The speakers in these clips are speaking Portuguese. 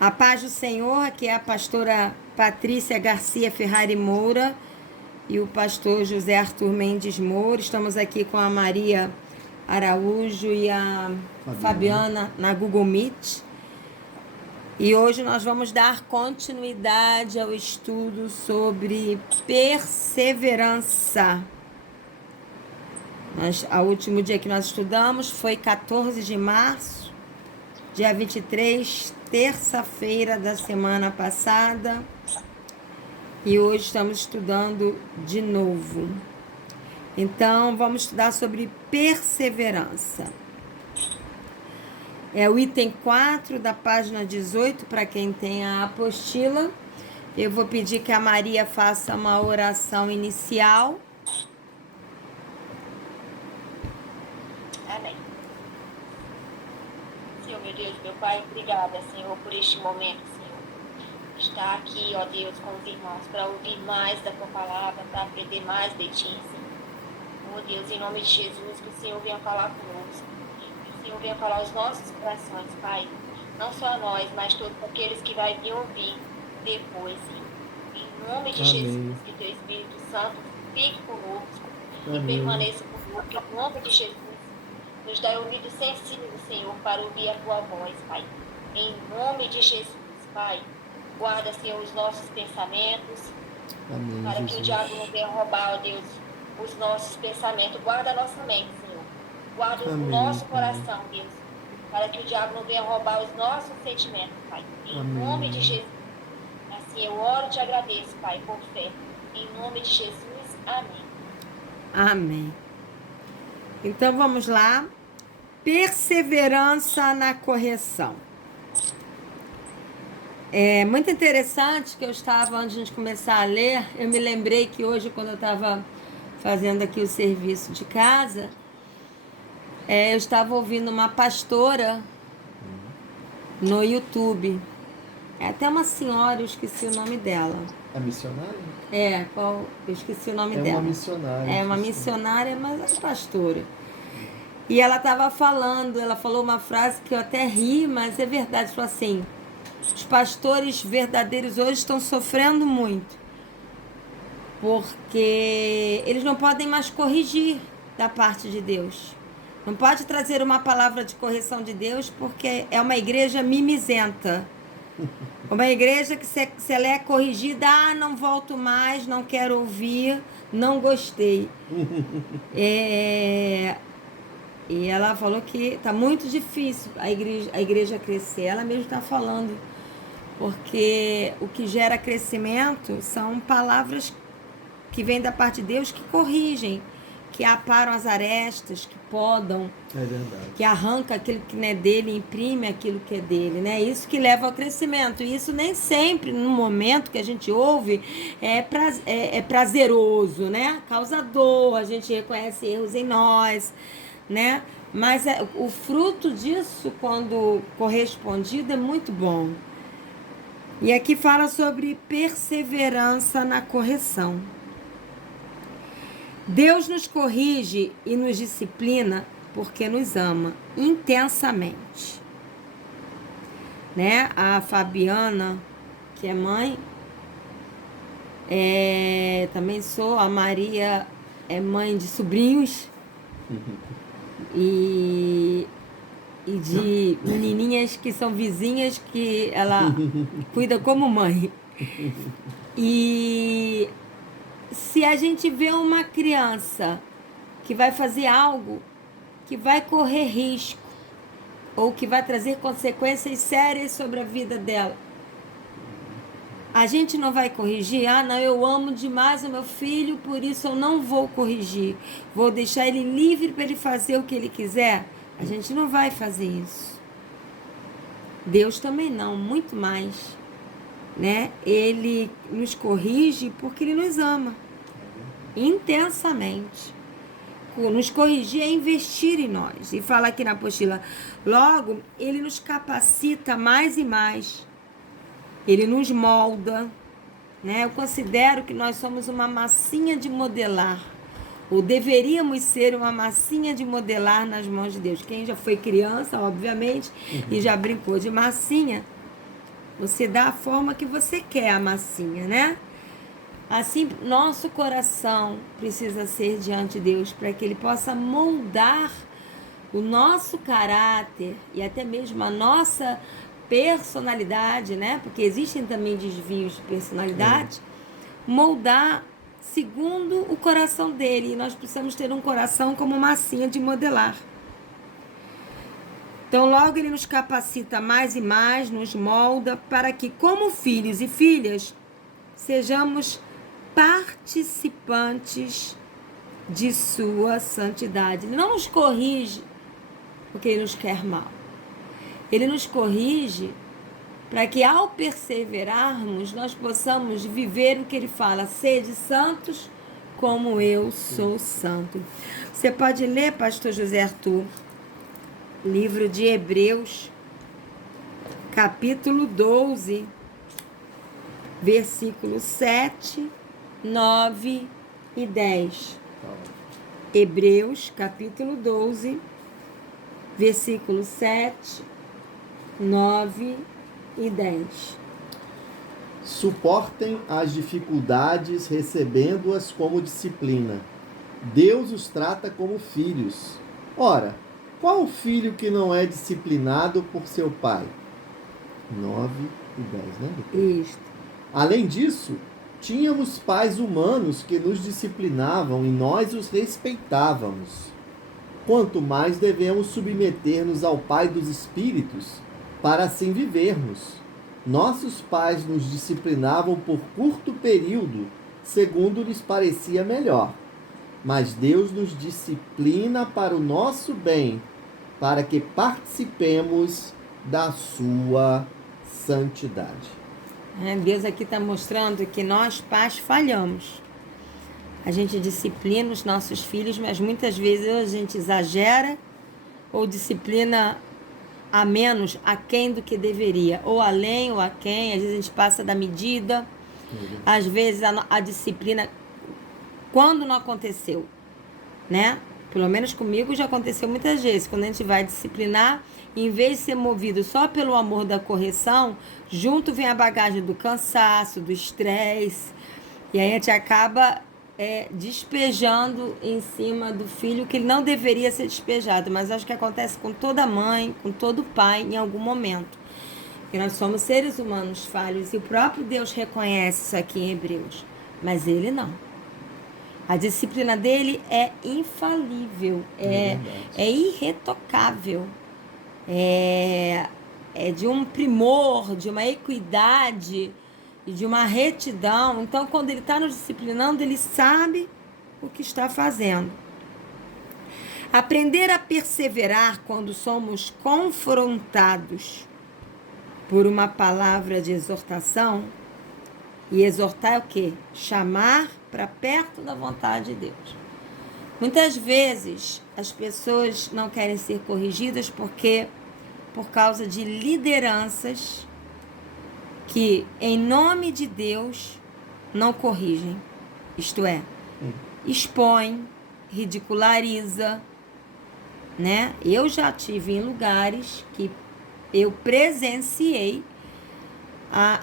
A paz do Senhor, aqui é a pastora Patrícia Garcia Ferrari Moura e o pastor José Arthur Mendes Moura. Estamos aqui com a Maria Araújo e a Fabiana na Google Meet. E hoje nós vamos dar continuidade ao estudo sobre perseverança. O último dia que nós estudamos foi 14 de março, dia 23, terça-feira da semana passada. E hoje estamos estudando de novo. Então, vamos estudar sobre perseverança. É o item 4 da página 18, para quem tem a apostila. Eu vou pedir que a Maria faça uma oração inicial. Amém. Senhor, meu Deus, meu Pai, obrigada, Senhor, por este momento, Senhor. Estar aqui, ó Deus, com os irmãos, para ouvir mais da Tua palavra, para aprender mais de Ti, Senhor. Ó Deus, em nome de Jesus, que o Senhor venha falar conosco. Que o Senhor venha falar aos nossos corações, Pai. Não só a nós, mas todos aqueles que vai vir ouvir depois, Senhor. Em nome de Jesus, que Teu Espírito Santo fique conosco e permaneça conosco. Em nome de Jesus, nos dá ouvido sensível, Senhor, para ouvir a Tua voz, Pai. Em nome de Jesus, Pai. Guarda, Senhor, os nossos pensamentos. Amém, para Jesus. Que o diabo não venha roubar, ó Deus, os nossos pensamentos. Guarda a nossa mente, Senhor. Guarda o nosso coração, Deus. Para que o diabo não venha roubar os nossos sentimentos, Pai. Em nome de Jesus. Assim eu oro e te agradeço, Pai, por fé. Em nome de Jesus. Amém. Amém. Então vamos lá. Perseverança na correção. É muito interessante que eu estava, antes de a gente começar a ler, eu me lembrei que hoje, quando eu estava fazendo aqui o serviço de casa, eu estava ouvindo uma pastora no YouTube. É até uma senhora, eu esqueci o nome dela. A missionária? Eu esqueci o nome dela. É uma missionária. É uma missionária, mas é pastora. E ela estava falando, ela falou uma frase que eu até ri, mas é verdade, falou assim: os pastores verdadeiros hoje estão sofrendo muito, porque eles não podem mais corrigir da parte de Deus. Não pode trazer uma palavra de correção de Deus, porque é uma igreja mimizenta. Uma igreja que se ela é corrigida, não volto mais, não quero ouvir, não gostei. E ela falou que está muito difícil a igreja crescer. Ela mesmo está falando, porque o que gera crescimento são palavras que vêm da parte de Deus, que corrigem, que aparam as arestas, que podam, que arranca aquilo que não é dele e imprime aquilo que é dele, né? Isso que leva ao crescimento. E isso nem sempre, no momento que a gente ouve, é prazeroso, né? Causa dor, a gente reconhece erros em nós, né? Mas o fruto disso, quando correspondido, é muito bom. E aqui fala sobre perseverança na correção. Deus nos corrige e nos disciplina porque nos ama intensamente. Né? A Fabiana, que é mãe, também sou. A Maria é mãe de sobrinhos e de menininhas que são vizinhas que ela cuida como mãe. E se a gente vê uma criança que vai fazer algo que vai correr risco ou que vai trazer consequências sérias sobre a vida dela, a gente não vai corrigir? Não, eu amo demais o meu filho, por isso eu não vou corrigir. Vou deixar ele livre para ele fazer o que ele quiser. A gente não vai fazer isso. Deus também não, muito mais. Né? Ele nos corrige porque ele nos ama intensamente. Nos corrigir é investir em nós. E fala aqui na apostila: logo, ele nos capacita mais e mais. Ele nos molda, né? Eu considero que nós somos uma massinha de modelar, ou deveríamos ser uma massinha de modelar nas mãos de Deus. Quem já foi criança, obviamente, e já brincou de massinha, Você dá a forma que você quer a massinha, né? Assim, nosso coração precisa ser diante de Deus para que Ele possa moldar o nosso caráter e até mesmo a nossa personalidade, né? Porque existem também desvios de personalidade. Moldar segundo o coração dele. E nós precisamos ter um coração como massinha de modelar. Então, logo Ele nos capacita mais e mais, nos molda para que, como filhos e filhas, sejamos participantes de sua santidade. Ele não nos corrige porque Ele nos quer mal. Ele nos corrige para que, ao perseverarmos, nós possamos viver o que Ele fala: sede santos como eu sou santo. Você pode ler, pastor José Arthur, livro de Hebreus, capítulo 12, versículos 7, 9 e 10. Hebreus, capítulo 12, versículos 7, 9 e 10. Suportem as dificuldades recebendo-as como disciplina. Deus os trata como filhos. Ora, qual o filho que não é disciplinado por seu pai? 9 e 10, né? Isto. Além disso, tínhamos pais humanos que nos disciplinavam e nós os respeitávamos. Quanto mais devemos submeter-nos ao Pai dos Espíritos, para assim vivermos. Nossos pais nos disciplinavam por curto período, segundo lhes parecia melhor. Mas Deus nos disciplina para o nosso bem, para que participemos da sua santidade. Deus aqui está mostrando que nós, pais, falhamos. A gente disciplina os nossos filhos, mas muitas vezes a gente exagera ou disciplina a menos, aquém do que deveria. Ou além ou aquém, às vezes a gente passa da medida. Às vezes a disciplina, quando não aconteceu, né? Pelo menos comigo já aconteceu muitas vezes. Quando a gente vai disciplinar, em vez de ser movido só pelo amor da correção, junto vem a bagagem do cansaço, do estresse. E aí a gente acaba despejando em cima do filho que ele não deveria ser despejado. Mas acho que acontece com toda mãe, com todo pai em algum momento. Porque nós somos seres humanos falhos e o próprio Deus reconhece isso aqui em Hebreus. Mas ele não. A disciplina dele é infalível, é irretocável, é de um primor, de uma equidade e de uma retidão. Então, quando ele está nos disciplinando, ele sabe o que está fazendo. Aprender a perseverar quando somos confrontados por uma palavra de exortação. E exortar é o quê? Chamar para perto da vontade de Deus. Muitas vezes as pessoas não querem ser corrigidas porque por causa de lideranças que, em nome de Deus, não corrigem. Isto é, expõe, ridiculariza, né? Eu já tive em lugares que eu presenciei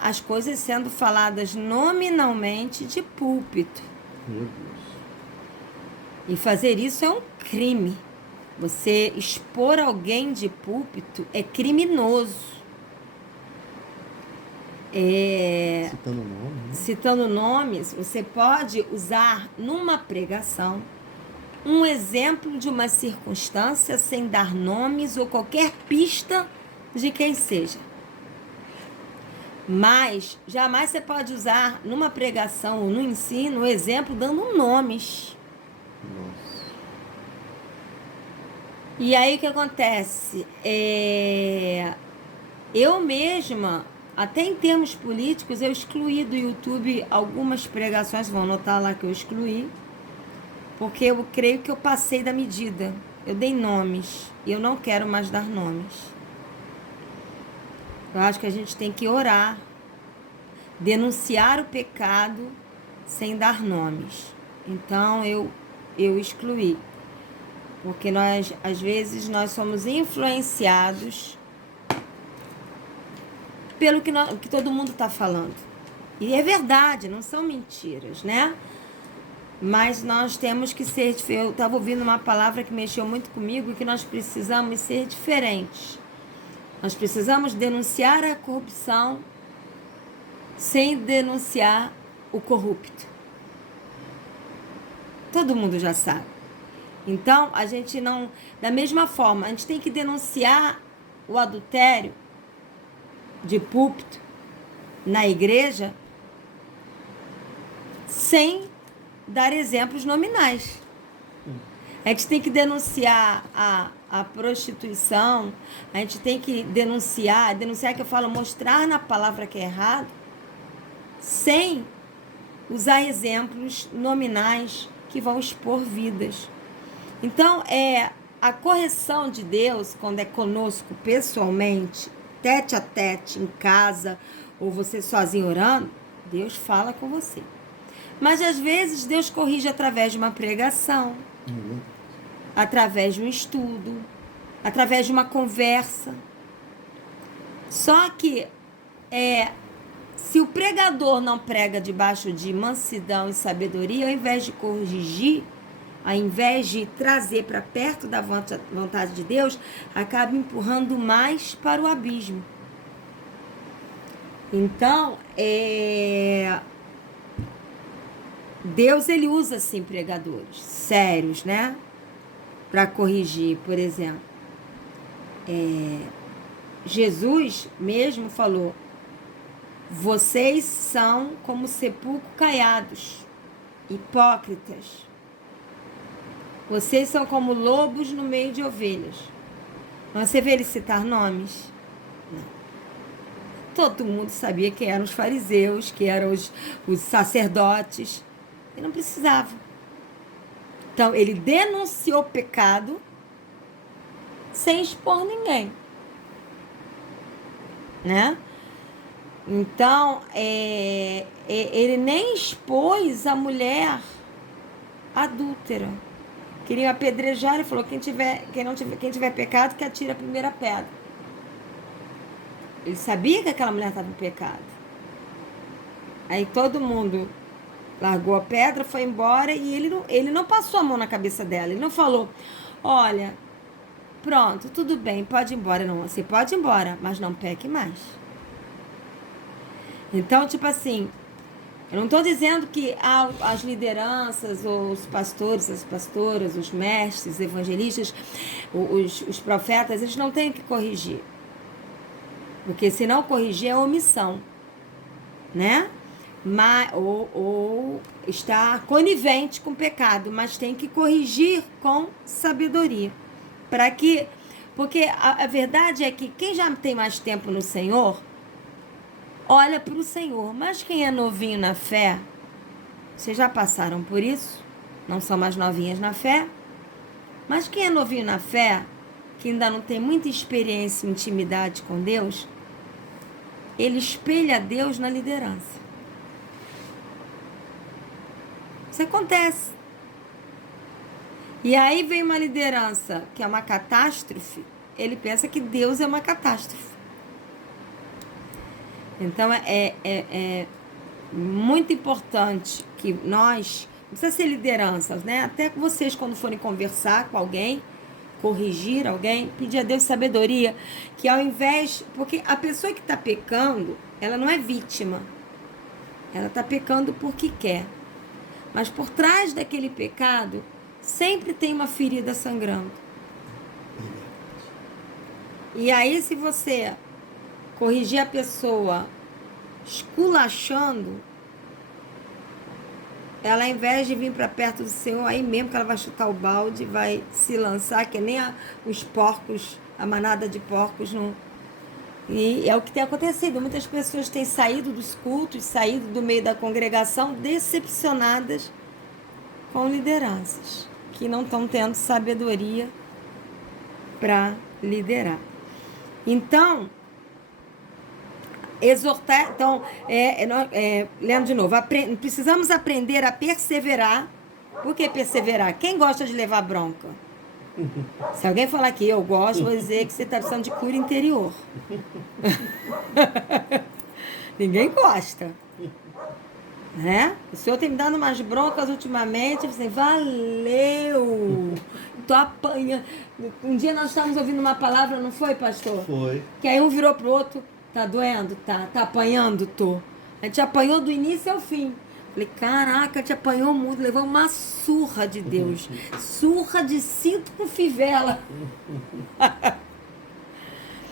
as coisas sendo faladas nominalmente de púlpito. Meu Deus. E fazer isso é um crime. Você expor alguém de púlpito é criminoso. Citando nome, né? Citando nomes, você pode usar numa pregação um exemplo de uma circunstância sem dar nomes ou qualquer pista de quem seja. Mas jamais você pode usar numa pregação ou no ensino o exemplo dando nomes. Nossa. E aí o que acontece? Eu mesma, até em termos políticos, eu excluí do YouTube algumas pregações, vão notar lá que eu excluí, porque eu creio que eu passei da medida. Eu dei nomes e eu não quero mais dar nomes. Eu acho que a gente tem que orar, denunciar o pecado sem dar nomes. Então eu excluí. Porque às vezes nós somos influenciados pelo que todo mundo está falando. E é verdade, não são mentiras, né? Mas nós temos que ser... Eu estava ouvindo uma palavra que mexeu muito comigo, que nós precisamos ser diferentes. Nós precisamos denunciar a corrupção sem denunciar o corrupto. Todo mundo já sabe. Então, a gente não... Da mesma forma, a gente tem que denunciar o adultério de púlpito na igreja sem dar exemplos nominais. A gente tem que denunciar a prostituição, a gente tem que denunciar que eu falo, mostrar na palavra que é errado, sem usar exemplos nominais que vão expor vidas. Então, a correção de Deus, quando é conosco pessoalmente, tete a tete, em casa, ou você sozinho orando, Deus fala com você. Mas, às vezes, Deus corrige através de uma pregação, através de um estudo, através de uma conversa. Só que, se o pregador não prega debaixo de mansidão e sabedoria, ao invés de corrigir, ao invés de trazer para perto da vontade de Deus, acaba empurrando mais para o abismo. Então, Deus, ele usa, sim, pregadores sérios, né? Para corrigir, por exemplo. Jesus mesmo falou: vocês são como sepulcro caiados, hipócritas. Vocês são como lobos no meio de ovelhas. Mas você vê ele citar nomes? Não. Todo mundo sabia quem eram os fariseus, que eram os sacerdotes. Ele não precisava. Então, ele denunciou o pecado sem expor ninguém. Né? Então, ele nem expôs a mulher adúltera. Queria apedrejar, ele falou: quem tiver pecado, que atire a primeira pedra. Ele sabia que aquela mulher estava em pecado. Aí todo mundo largou a pedra, foi embora, e ele não passou a mão na cabeça dela. Ele não falou: olha, pronto, tudo bem, pode ir embora. Não, você pode ir embora, mas não peque mais. Então, tipo assim, eu não estou dizendo que as lideranças, os pastores, as pastoras, os mestres, evangelistas, os profetas, eles não têm que corrigir. Porque se não corrigir é omissão, né? Ou está conivente com o pecado, mas tem que corrigir com sabedoria. Porque a verdade é que quem já tem mais tempo no Senhor, olha para o Senhor. Mas quem é novinho na fé, vocês já passaram por isso, não são mais novinhas na fé, mas quem é novinho na fé, que ainda não tem muita experiência e intimidade com Deus, ele espelha Deus na liderança. Isso acontece. E aí vem uma liderança que é uma catástrofe, ele pensa que Deus é uma catástrofe. Então, é muito importante que nós, não precisa ser lideranças, né? Até que vocês, quando forem conversar com alguém, corrigir alguém, pedir a Deus sabedoria, que ao invés... Porque a pessoa que está pecando, ela não é vítima. Ela está pecando porque quer. Mas por trás daquele pecado, sempre tem uma ferida sangrando. E aí, se você corrigir a pessoa esculachando, ela, ao invés de vir para perto do Senhor, aí mesmo que ela vai chutar o balde, vai se lançar, que nem os porcos, a manada de porcos. Não... E é o que tem acontecido. Muitas pessoas têm saído dos cultos, saído do meio da congregação, decepcionadas com lideranças, que não estão tendo sabedoria para liderar. Então, exortar, então, lendo de novo, precisamos aprender a perseverar. Por que perseverar? Quem gosta de levar bronca? Se alguém falar que eu gosto, vou dizer que você está precisando de cura interior. Ninguém gosta. Né? O senhor tem me dado umas broncas ultimamente. Eu falei, valeu! Tô apanhando. Um dia nós estávamos ouvindo uma palavra, não foi, pastor? Foi. Que aí um virou pro outro, tá doendo? Tá. Tá apanhando? Tô. A gente apanhou do início ao fim. Falei, caraca, te apanhou muito, levou uma surra de Deus. Surra de cinto com fivela.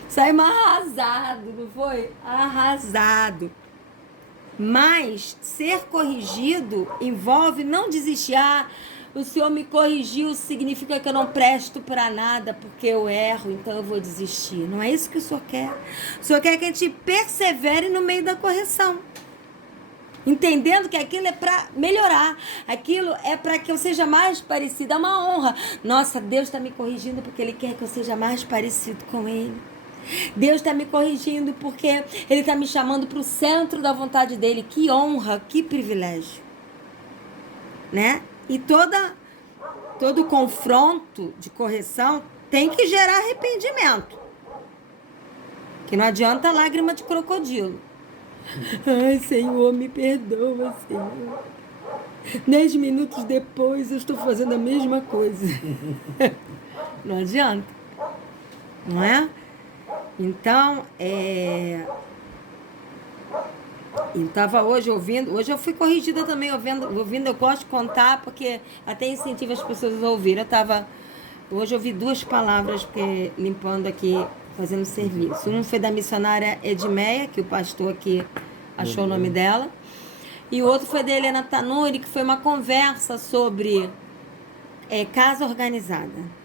Saímos arrasado, não foi? Arrasado. Mas ser corrigido envolve não desistir. Ah, o senhor me corrigiu, significa que eu não presto para nada porque eu erro, então eu vou desistir. Não é isso que o senhor quer. O senhor quer que a gente persevere no meio da correção. Entendendo que aquilo é para melhorar. Aquilo é para que eu seja mais parecida. É uma honra. Nossa, Deus está me corrigindo porque Ele quer que eu seja mais parecido com Ele. Deus está me corrigindo porque Ele está me chamando para o centro da vontade dEle. Que honra, que privilégio. Né? E todo confronto de correção tem que gerar arrependimento. Que não adianta lágrima de crocodilo. Ai, Senhor, me perdoa, Senhor. 10 minutos depois eu estou fazendo a mesma coisa. Não adianta. Não é? Então, eu estava hoje ouvindo, hoje eu fui corrigida também ouvindo, eu gosto de contar porque até incentivo as pessoas a ouvir. Hoje eu ouvi 2 palavras porque, limpando aqui, fazendo serviço. Um foi da missionária Edmeia, que o pastor aqui achou o nome dela, e o outro foi da Helena Tanuri, que foi uma conversa sobre casa organizada.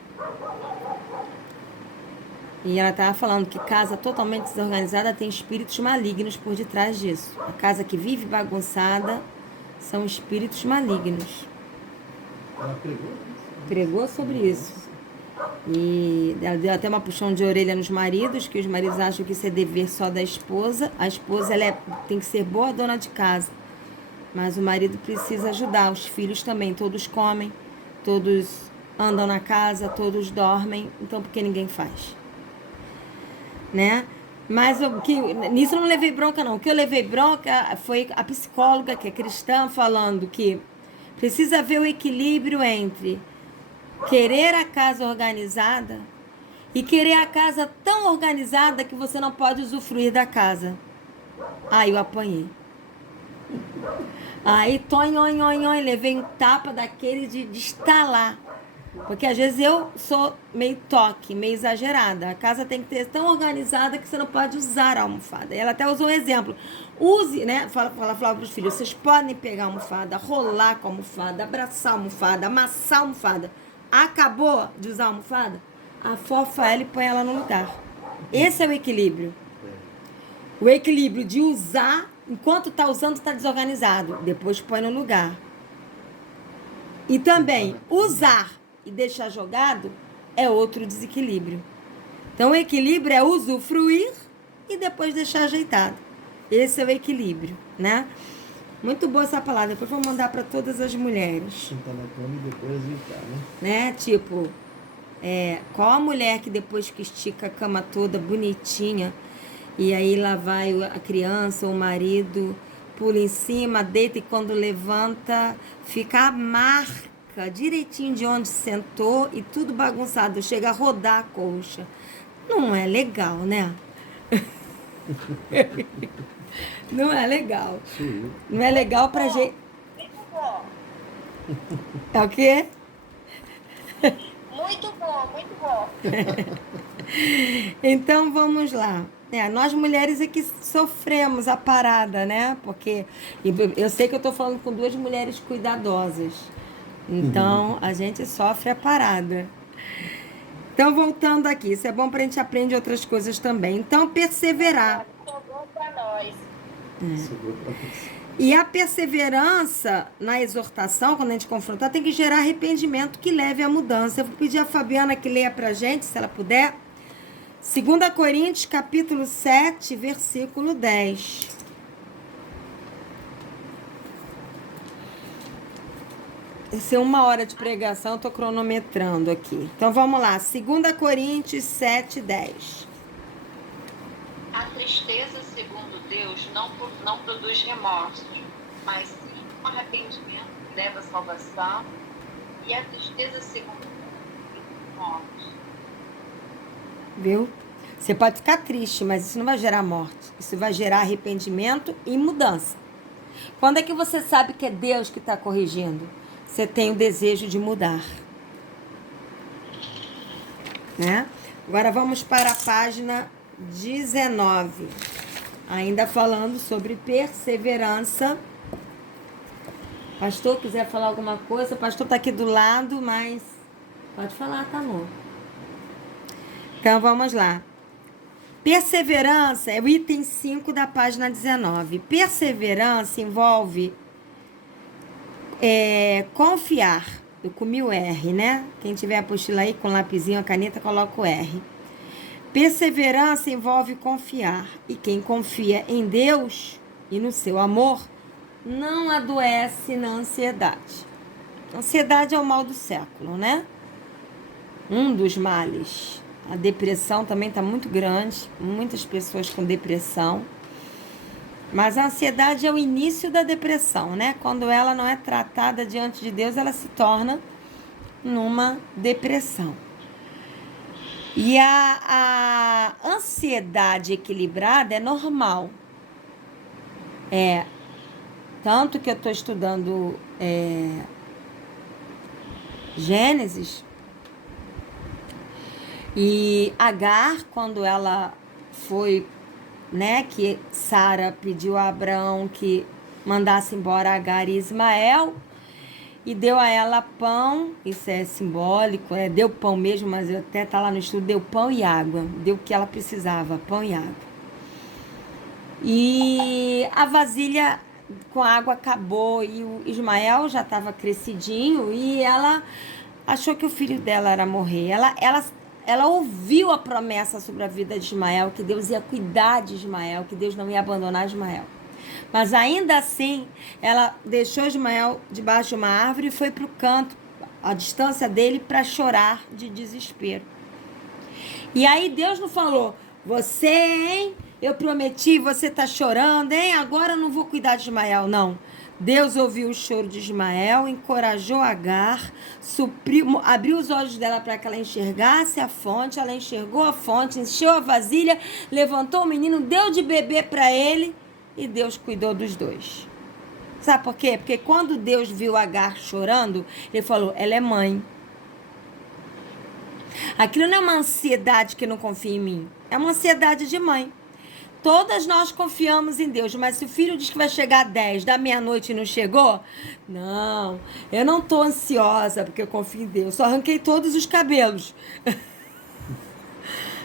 E ela estava falando que casa totalmente desorganizada tem espíritos malignos por detrás disso. A casa que vive bagunçada são espíritos malignos. Ela Pregou sobre isso. E ela deu até uma puxão de orelha nos maridos, que os maridos acham que isso é dever só da esposa. A esposa tem que ser boa dona de casa. Mas o marido precisa ajudar. Os filhos também. Todos comem, todos andam na casa, todos dormem. Então, por que ninguém faz? Né? Mas nisso eu não levei bronca, não. O que eu levei bronca foi a psicóloga, que é cristã, falando que precisa haver o equilíbrio entre querer a casa organizada e querer a casa tão organizada que você não pode usufruir da casa. Aí eu apanhei. Aí, levei um tapa daquele de estalar. Porque às vezes eu sou meio toque, meio exagerada. A casa tem que ter tão organizada que você não pode usar a almofada. E ela até usou um exemplo. Use, né? Falava para os filhos, vocês podem pegar a almofada, rolar com a almofada, abraçar a almofada, amassar a almofada. Acabou de usar a almofada? Afofa ela e põe ela no lugar. Esse é o equilíbrio. O equilíbrio de usar, enquanto está usando, está desorganizado. Depois põe no lugar. E também usar e deixar jogado é outro desequilíbrio. Então, o equilíbrio é usufruir e depois deixar ajeitado. Esse é o equilíbrio, né? Muito boa essa palavra. Depois vou mandar para todas as mulheres. Sentar na cama e depois ajeitar, né? Tipo, qual a mulher que depois que estica a cama toda bonitinha e aí lá vai a criança ou o marido, pula em cima, deita e quando levanta, fica a marca direitinho de onde sentou e tudo bagunçado, chega a rodar a colcha. Não é legal, né? Não é legal. Sim. Não é legal pra gente. Muito bom. É o quê? Muito bom, muito bom. Então vamos lá. Nós mulheres é que sofremos a parada, né? Porque eu sei que eu tô falando com 2 mulheres cuidadosas. Então, a gente sofre a parada. Então, voltando aqui, isso é bom pra gente aprender outras coisas também. Então, perseverar. Sobrou para nós. Sobrou pra você. E a perseverança na exortação, quando a gente confrontar, tem que gerar arrependimento que leve à mudança. Eu vou pedir a Fabiana que leia pra gente, se ela puder. 2 Coríntios, capítulo 7, versículo 10. ser 1 hora de pregação, eu tô cronometrando aqui. Então vamos lá, 2 Coríntios 7:10. A tristeza, segundo Deus, não produz remorsos, mas sim um arrependimento que leva à salvação, e a tristeza, segundo Deus, morte. Viu? Você pode ficar triste, mas isso não vai gerar morte. Isso vai gerar arrependimento e mudança. Quando é que você sabe que é Deus que está corrigindo? Você tem o desejo de mudar. Né? Agora vamos para a página 19. Ainda falando sobre perseverança. Pastor, quiser falar alguma coisa? O pastor está aqui do lado, mas pode falar, tá, amor? Então vamos lá. Perseverança é o item 5 da página 19. Perseverança envolve confiar. Eu comi o R, né? Quem tiver a apostila aí com lapisinho, a caneta, coloca o R. Perseverança envolve confiar. E quem confia em Deus e no seu amor não adoece na ansiedade. Ansiedade é o mal do século, né? Um dos males. A depressão também está muito grande. Muitas pessoas com depressão. Mas a ansiedade é o início da depressão, né? Quando ela não é tratada diante de Deus, ela se torna numa depressão. E a ansiedade equilibrada é normal. Tanto que eu estou estudando Gênesis. E Agar, quando ela foi, né, que Sara pediu a Abraão que mandasse embora Agar e Ismael, e deu a ela pão, isso é simbólico, deu pão mesmo, mas até tá lá no estudo, deu pão e água, deu o que ela precisava, pão e água. E a vasilha com água acabou, e o Ismael já estava crescidinho, e ela achou que o filho dela era morrer. Ela ouviu a promessa sobre a vida de Ismael, que Deus ia cuidar de Ismael, que Deus não ia abandonar Ismael. Mas ainda assim, ela deixou Ismael debaixo de uma árvore e foi para o canto, a distância dele, para chorar de desespero. E aí Deus não falou, você, hein? Eu prometi, você tá chorando, hein? Agora eu não vou cuidar de Ismael, não. Deus ouviu o choro de Ismael, encorajou Agar, abriu os olhos dela para que ela enxergasse a fonte. Ela enxergou a fonte, encheu a vasilha, levantou o menino, deu de beber para ele e Deus cuidou dos dois. Sabe por quê? Porque quando Deus viu Agar chorando, ele falou, ela é mãe. Aquilo não é uma ansiedade que não confia em mim, é uma ansiedade de mãe. Todas nós confiamos em Deus, mas se o filho diz que vai chegar às 10 da meia-noite e não chegou, não, eu não estou ansiosa porque eu confio em Deus, só arranquei todos os cabelos.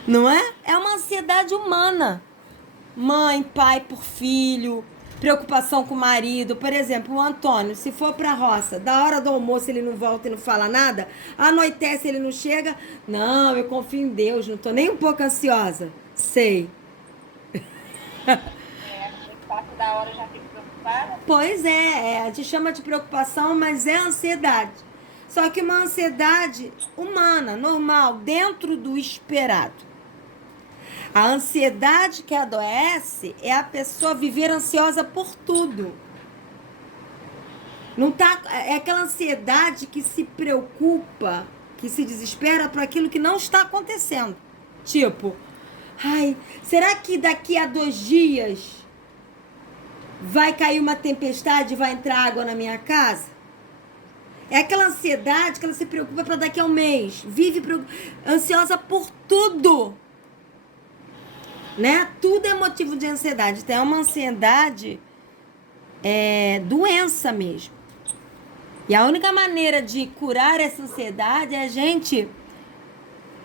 Não é? É uma ansiedade humana. Mãe, pai por filho, preocupação com o marido. Por exemplo, o Antônio, se for para a roça, da hora do almoço ele não volta e não fala nada, anoitece ele não chega, não, eu confio em Deus, não estou nem um pouco ansiosa. Sei. Parte da hora eu já fico preocupada. Pois a gente chama de preocupação, mas é ansiedade. Só que uma ansiedade humana, normal, dentro do esperado. A ansiedade que adoece é a pessoa viver ansiosa por tudo. Não tá, é aquela ansiedade que se preocupa, que se desespera por aquilo que não está acontecendo. Tipo, ai, será que daqui a 2 dias vai cair uma tempestade e vai entrar água na minha casa? É aquela ansiedade que ela se preocupa para daqui a 1 mês. Vive ansiosa por tudo. Né? Tudo é motivo de ansiedade. Então é uma ansiedade doença mesmo. E a única maneira de curar essa ansiedade é a gente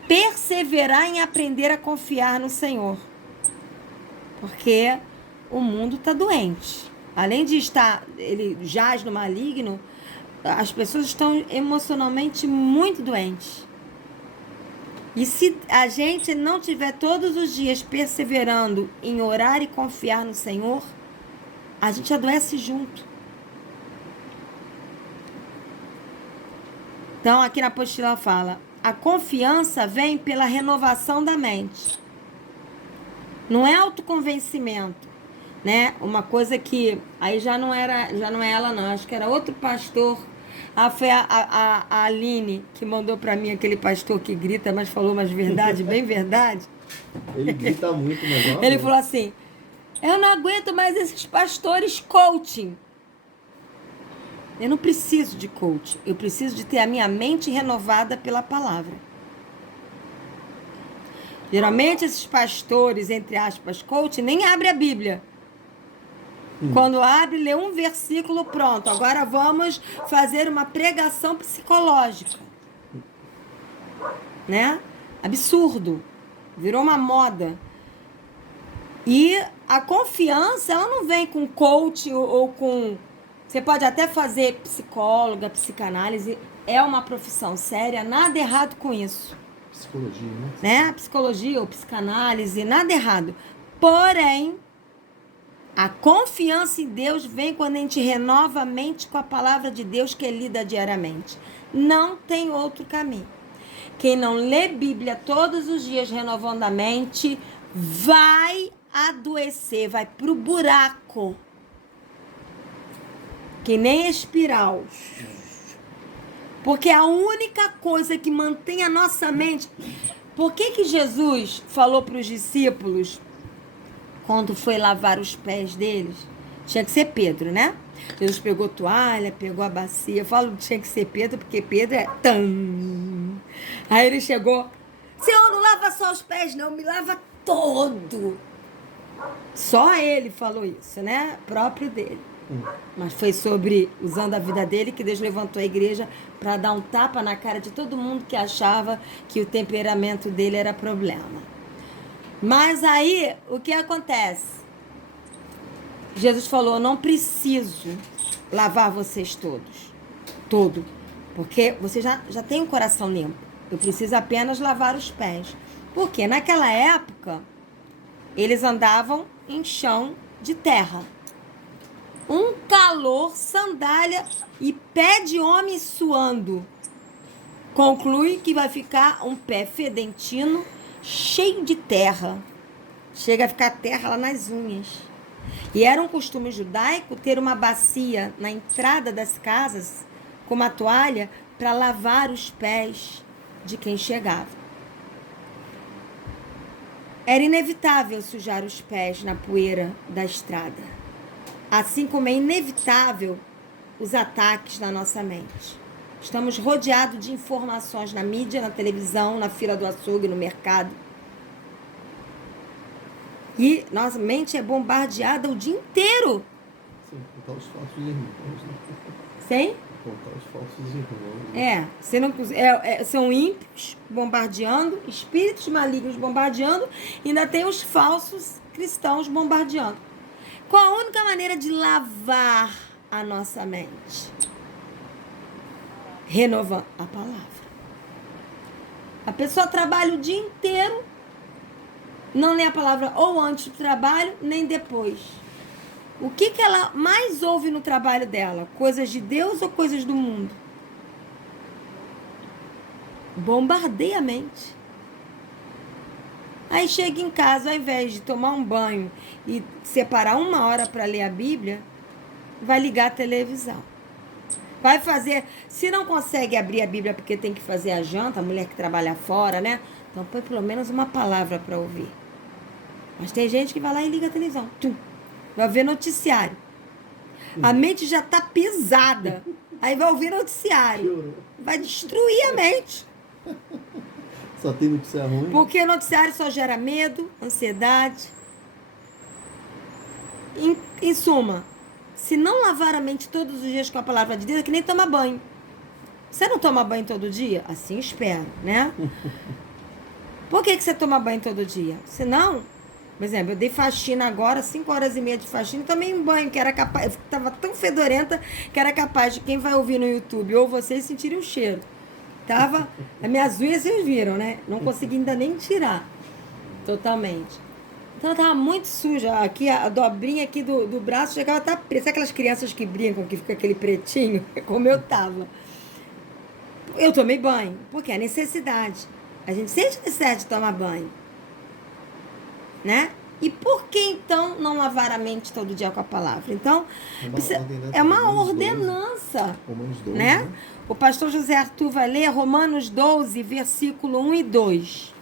perseverar em aprender a confiar no Senhor. Porque o mundo está doente. Além de ele jaz no maligno, as pessoas estão emocionalmente muito doentes. E se a gente não tiver todos os dias perseverando em orar e confiar no Senhor, a gente adoece junto. Então, aqui na apostila fala, a confiança vem pela renovação da mente. Não é autoconvencimento, né? Uma coisa que aí já não é ela não, acho que era outro pastor. Foi a Aline que mandou para mim, aquele pastor que grita, mas falou umas verdade, bem verdade. Ele grita muito, mas não. Ele falou assim: eu não aguento mais esses pastores coaching. Eu não preciso de coaching, eu preciso de ter a minha mente renovada pela palavra. Geralmente esses pastores, entre aspas, coaching, nem abre a Bíblia. Quando abre, lê um versículo, pronto. Agora vamos fazer uma pregação psicológica. Né? Absurdo. Virou uma moda. E a confiança, ela não vem com coaching ou com... Você pode até fazer psicóloga, psicanálise. É uma profissão séria, nada errado com isso. Psicologia, né? Psicologia ou psicanálise, nada errado. Porém, a confiança em Deus vem quando a gente renova a mente com a palavra de Deus que é lida diariamente. Não tem outro caminho. Quem não lê Bíblia todos os dias renovando a mente, vai adoecer, vai pro buraco. Que nem espiral. Porque a única coisa que mantém a nossa mente... Por que Jesus falou para os discípulos, quando foi lavar os pés deles? Tinha que ser Pedro, né? Jesus pegou toalha, pegou a bacia. Eu falo que tinha que ser Pedro, porque Pedro é... Tam. Aí ele chegou... Senhor, não lava só os pés, não. Me lava todo. Só ele falou isso, né? Próprio dele. Mas foi sobre, usando a vida dele, que Deus levantou a igreja para dar um tapa na cara de todo mundo que achava que o temperamento dele era problema. Mas aí, o que acontece? Jesus falou, não preciso lavar vocês todo, porque você já tem um coração limpo. Eu preciso apenas lavar os pés. Porque naquela época, eles andavam em chão de terra. Um calor, sandália e pé de homem suando. Conclui que vai ficar um pé fedentino, cheio de terra. Chega a ficar terra lá nas unhas. E era um costume judaico ter uma bacia na entrada das casas com uma toalha para lavar os pés de quem chegava. Era inevitável sujar os pés na poeira da estrada. Assim como é inevitável os ataques na nossa mente. Estamos rodeados de informações na mídia, na televisão, na fila do açougue, no mercado. E nossa mente é bombardeada o dia inteiro. Sim, contar os falsos irmãos. Sem? Contar os falsos irmãos. São ímpios bombardeando, espíritos malignos bombardeando, e ainda tem os falsos cristãos bombardeando. Qual a única maneira de lavar a nossa mente? Renovando a palavra. A pessoa trabalha o dia inteiro, não lê a palavra ou antes do trabalho, nem depois. O que ela mais ouve no trabalho dela? Coisas de Deus ou coisas do mundo? Bombardeia a mente. Aí chega em casa, ao invés de tomar um banho e separar 1 hora para ler a Bíblia, vai ligar a televisão. Vai fazer... Se não consegue abrir a Bíblia porque tem que fazer a janta, a mulher que trabalha fora, né? Então põe pelo menos uma palavra para ouvir. Mas tem gente que vai lá e liga a televisão. Vai ver noticiário. A mente já tá pesada. Aí vai ouvir noticiário. Vai destruir a mente. Só tem notícia ruim. Porque o noticiário só gera medo, ansiedade. Em suma, se não lavar a mente todos os dias com a palavra de Deus, é que nem tomar banho. Você não toma banho todo dia? Assim espero, né? Por que você toma banho todo dia? Senão, por exemplo, eu dei faxina agora, 5h30 de faxina, e tomei um banho que era capaz, eu estava tão fedorenta que era capaz de quem vai ouvir no YouTube ou vocês sentirem o cheiro. As minhas unhas vocês viram, né? Não consegui ainda nem tirar totalmente. Então ela tava muito suja. Aqui, a dobrinha aqui do braço chegava a estar preta. Sabe aquelas crianças que brincam, que fica aquele pretinho? Como eu tava. Eu tomei banho, porque é necessidade. A gente sente necessidade de tomar banho. Né? E por que então não lavar a mente todo dia com a palavra? Então, é uma ordenança. Romanos 12, né? O pastor José Arthur vai ler Romanos 12, versículo 1 e 2.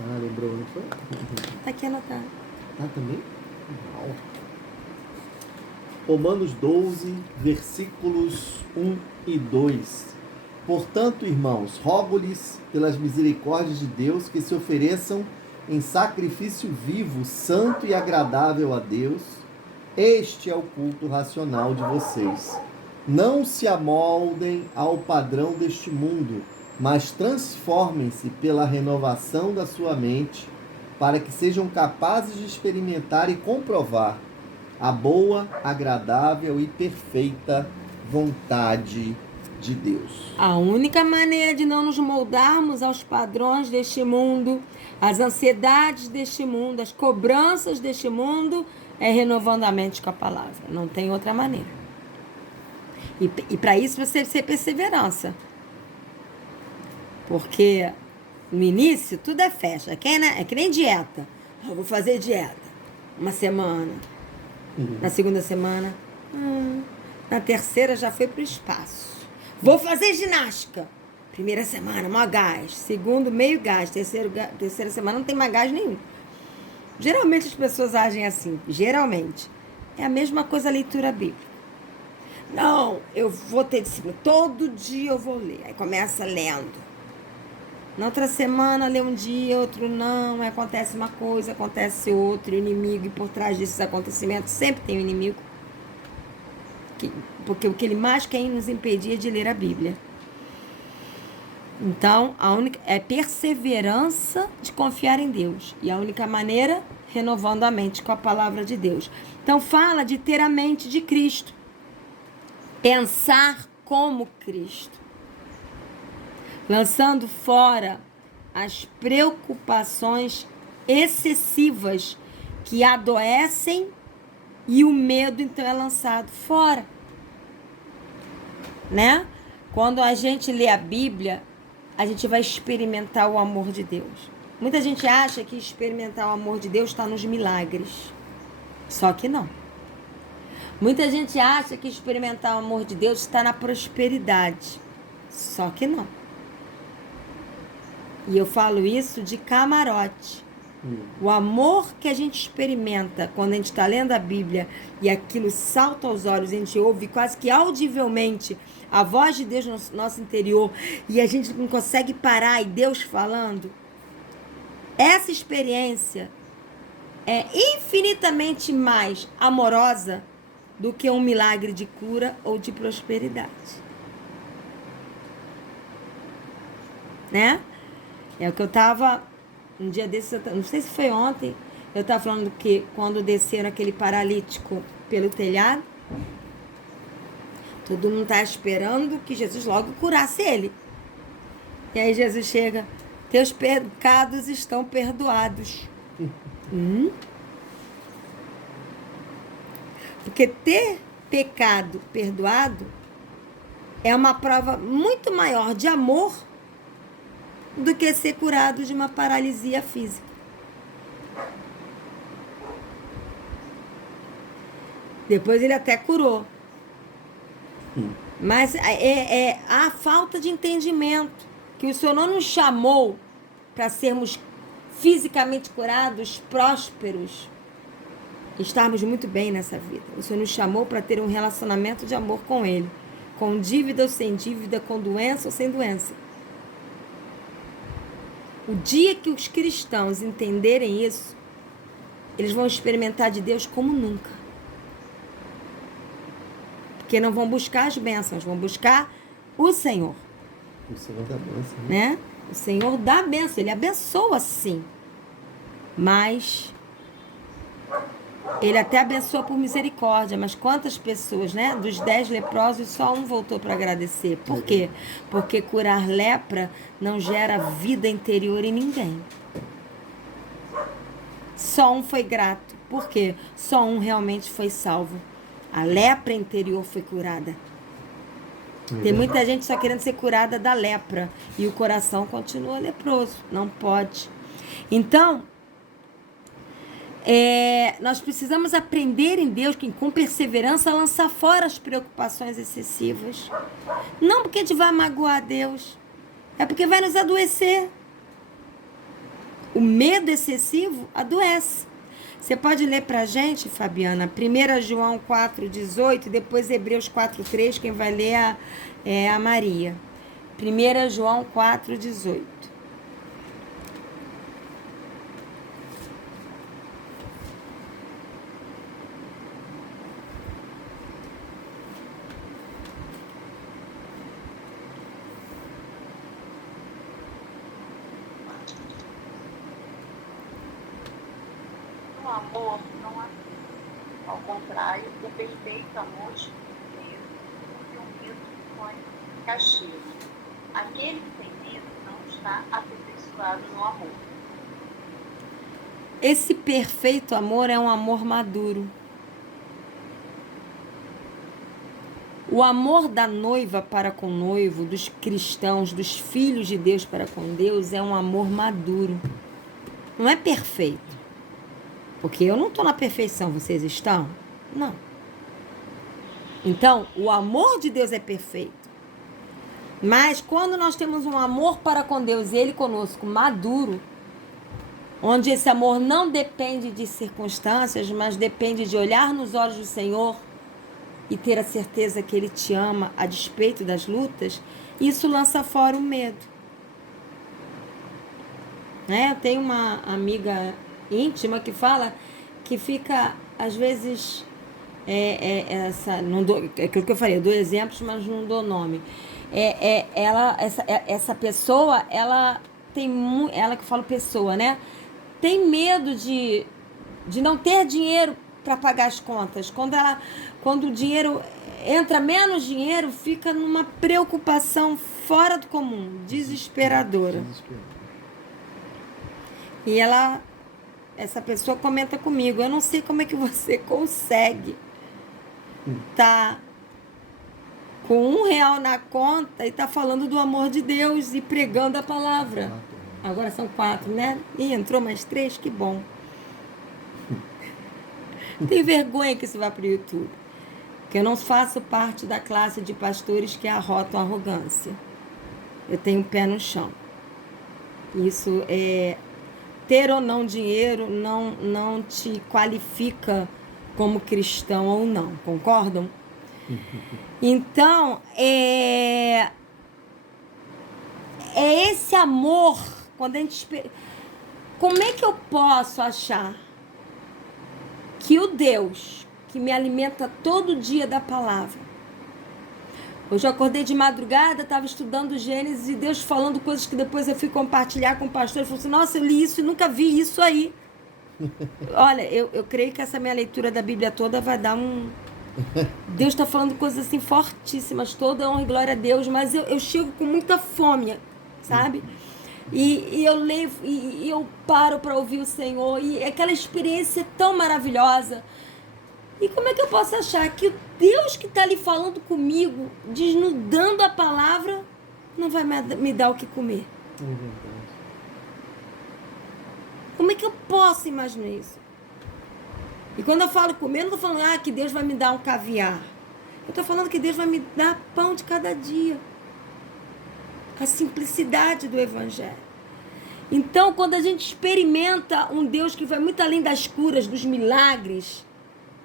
Ah, lembrou onde foi? Tá aqui anotado. Ah, também? Uau. Romanos 12, versículos 1 e 2. Portanto, irmãos, rogo-lhes pelas misericórdias de Deus que se ofereçam em sacrifício vivo, santo e agradável a Deus. Este é o culto racional de vocês. Não se amoldem ao padrão deste mundo, mas transformem-se pela renovação da sua mente, para que sejam capazes de experimentar e comprovar a boa, agradável e perfeita vontade de Deus. A única maneira de não nos moldarmos aos padrões deste mundo, às ansiedades deste mundo, às cobranças deste mundo, é renovando a mente com a palavra. Não tem outra maneira. E para isso você precisa ter perseverança. Porque no início tudo é festa. É que nem dieta. Eu vou fazer dieta. Uma semana. Na segunda semana. Na terceira já foi pro espaço. Vou fazer ginástica. Primeira semana, maior gás. Segundo, meio gás. Terceira semana não tem mais gás nenhum. Geralmente as pessoas agem assim. Geralmente. É a mesma coisa a leitura bíblica. Não, eu vou ter disciplina. Todo dia eu vou ler. Aí começa lendo. Na outra semana, lê um dia, outro não. Aí acontece uma coisa, acontece outra. O inimigo, e por trás desses acontecimentos sempre tem um inimigo. Porque o que ele mais quer é nos impedir de ler a Bíblia. Então, a única é perseverança de confiar em Deus. E a única maneira, renovando a mente com a palavra de Deus. Então, fala de ter a mente de Cristo. Pensar como Cristo. Lançando fora as preocupações excessivas que adoecem e o medo, então, é lançado fora. Né? Quando a gente lê a Bíblia, a gente vai experimentar o amor de Deus. Muita gente acha que experimentar o amor de Deus está nos milagres. Só que não. Muita gente acha que experimentar o amor de Deus está na prosperidade. Só que não. E eu falo isso de camarote. O amor que a gente experimenta quando a gente está lendo a Bíblia e aquilo salta aos olhos, a gente ouve quase que audivelmente a voz de Deus no nosso interior e a gente não consegue parar e Deus falando. Essa experiência é infinitamente mais amorosa do que um milagre de cura ou de prosperidade. Né? É o que eu estava, um dia desse, não sei se foi ontem, eu estava falando que quando desceram aquele paralítico pelo telhado, todo mundo está esperando que Jesus logo curasse ele. E aí Jesus chega, teus pecados estão perdoados. Porque ter pecado perdoado é uma prova muito maior de amor do que ser curado de uma paralisia física. Depois ele até curou. Mas é a falta de entendimento que o Senhor não nos chamou para sermos fisicamente curados, prósperos, estarmos muito bem nessa vida. O Senhor nos chamou para ter um relacionamento de amor com Ele, com dívida ou sem dívida, com doença ou sem doença. O dia que os cristãos entenderem isso, eles vão experimentar de Deus como nunca. Porque não vão buscar as bênçãos, vão buscar o Senhor. O Senhor da bênção. Né? O Senhor dá a bênção, Ele abençoa sim. Mas Ele até abençoa por misericórdia. Mas quantas pessoas, né? Dos 10 leprosos, só um voltou para agradecer. Por quê? Porque curar lepra não gera vida interior em ninguém. Só um foi grato. Por quê? Só um realmente foi salvo. A lepra interior foi curada. Tem muita gente só querendo ser curada da lepra e o coração continua leproso. Não pode. Então, nós precisamos aprender em Deus que com perseverança lançar fora as preocupações excessivas. Não porque a gente vai magoar Deus, é porque vai nos adoecer. O medo excessivo adoece. Você pode ler pra gente, Fabiana, 1 João 4,18 e depois Hebreus 4,3, quem vai ler é a Maria. 1 João 4,18. O amor não há medo. Ao contrário, o perfeito amor exclui medo, porque o medo põe castigo. Aquele que tem medo não está aperfeiçoado no amor. Esse perfeito amor é um amor maduro. O amor da noiva para com o noivo, dos cristãos, dos filhos de Deus para com Deus, é um amor maduro. Não é perfeito. Porque eu não estou na perfeição, vocês estão? Não. Então, o amor de Deus é perfeito. Mas quando nós temos um amor para com Deus e Ele conosco maduro, onde esse amor não depende de circunstâncias, mas depende de olhar nos olhos do Senhor e ter a certeza que Ele te ama a despeito das lutas, isso lança fora o medo. Eu tenho uma amiga íntima que fala que fica, às vezes, não dou, é aquilo que eu falei, eu dou exemplos, mas não dou nome. Essa pessoa, ela que fala pessoa, né? Tem medo de não ter dinheiro para pagar as contas. Quando o dinheiro entra menos dinheiro, fica numa preocupação fora do comum, desesperadora. E essa pessoa comenta comigo, eu não sei como é que você consegue tá com R$1 na conta e tá falando do amor de Deus e pregando a palavra. Agora são 4, né? E entrou mais 3, que bom. Tenho vergonha que isso vá pro YouTube. Porque eu não faço parte da classe de pastores que arrotam a arrogância. Eu tenho o pé no chão. Isso é... Ter ou não dinheiro não te qualifica como cristão ou não, concordam? Então, é esse amor, quando a gente... Como é que eu posso achar que o Deus que me alimenta todo dia da palavra... Hoje eu acordei de madrugada, estava estudando Gênesis e Deus falando coisas que depois eu fui compartilhar com o pastor. Ele falou assim, nossa, eu li isso e nunca vi isso aí. Olha, eu creio que essa minha leitura da Bíblia toda vai dar um... Deus está falando coisas assim fortíssimas, toda honra e glória a Deus, mas eu chego com muita fome, sabe? E eu leio e eu paro para ouvir o Senhor e aquela experiência é tão maravilhosa. E como é que eu posso achar que o Deus que está ali falando comigo, desnudando a palavra, não vai me dar o que comer? Como é que eu posso imaginar isso? E quando eu falo comer, eu não estou falando que Deus vai me dar um caviar. Eu estou falando que Deus vai me dar pão de cada dia. A simplicidade do Evangelho. Então, quando a gente experimenta um Deus que vai muito além das curas, dos milagres,